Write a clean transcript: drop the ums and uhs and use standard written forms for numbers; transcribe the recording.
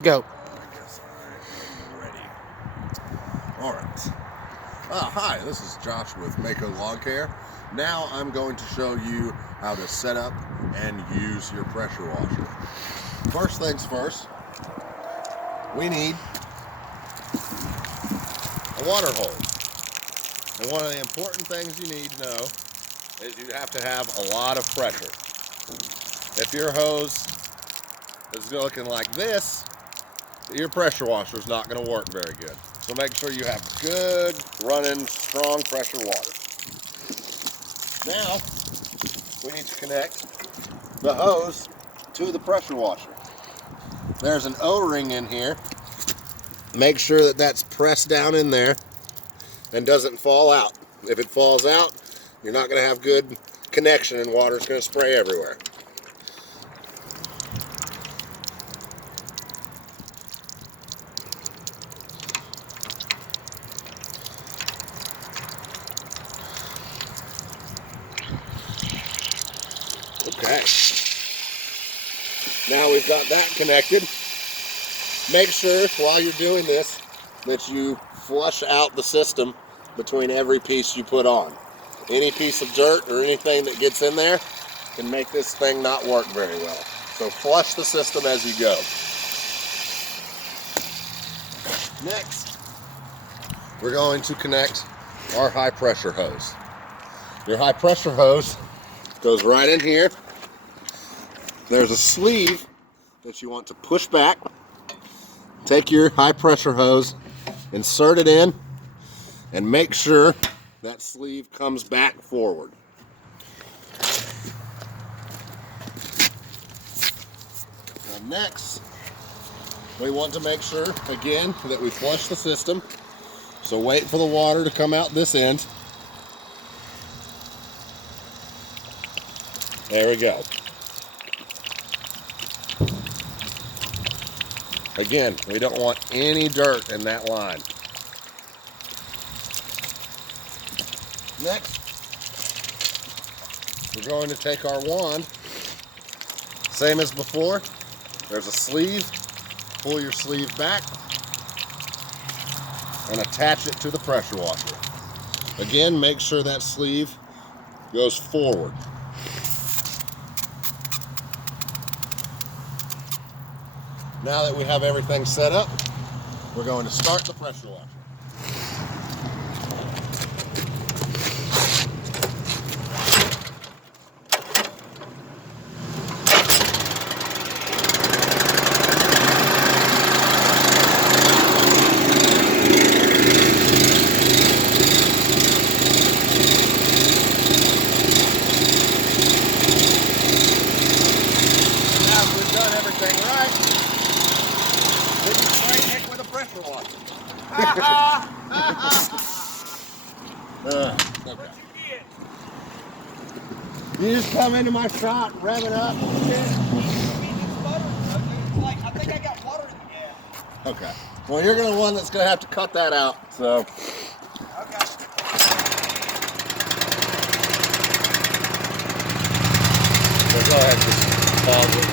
Go. I guess I'm ready. All right. Hi, this is Josh with Mako Lawn Care. Now I'm going to show you how to set up and use your pressure washer. First things first, we need a water hose. And one of the important things you need to know is you have to have a lot of pressure. If your hose is looking like this, your pressure washer is not going to work very good. So make sure you have good running strong pressure water. Now we need to connect the hose to the pressure washer. There's an O-ring in here. Make sure that that's pressed down in there and doesn't fall out. If it falls out, you're not going to have good connection and water's going to spray everywhere. Okay. Now we've got that connected. Make sure while you're doing this that you flush out the system between every piece you put on. Any piece of dirt or anything that gets in there can make this thing not work very well. So flush the system as you go. Next, we're going to connect our high pressure hose. Your high pressure hose goes right in here. There's a sleeve that you want to push back. Take your high pressure hose, insert it in, and make sure that sleeve comes back forward. Now next, we want to make sure, again, that we flush the system. So wait for the water to come out this end. There we go. Again, we don't want any dirt in that line. Next, we're going to take our wand, same as before. There's a sleeve. Pull your sleeve back and attach it to the pressure washer. Again, make sure that sleeve goes forward. Now that we have everything set up, we're going to start the pressure washer. Now if we've done everything right, we can spray Nick with a pressure washer. Okay. You just come into my shop, rev it up. I think I got water in the air. Okay. Well, you're the one that's going to have to cut that out. So. Okay. So go ahead and just pause it.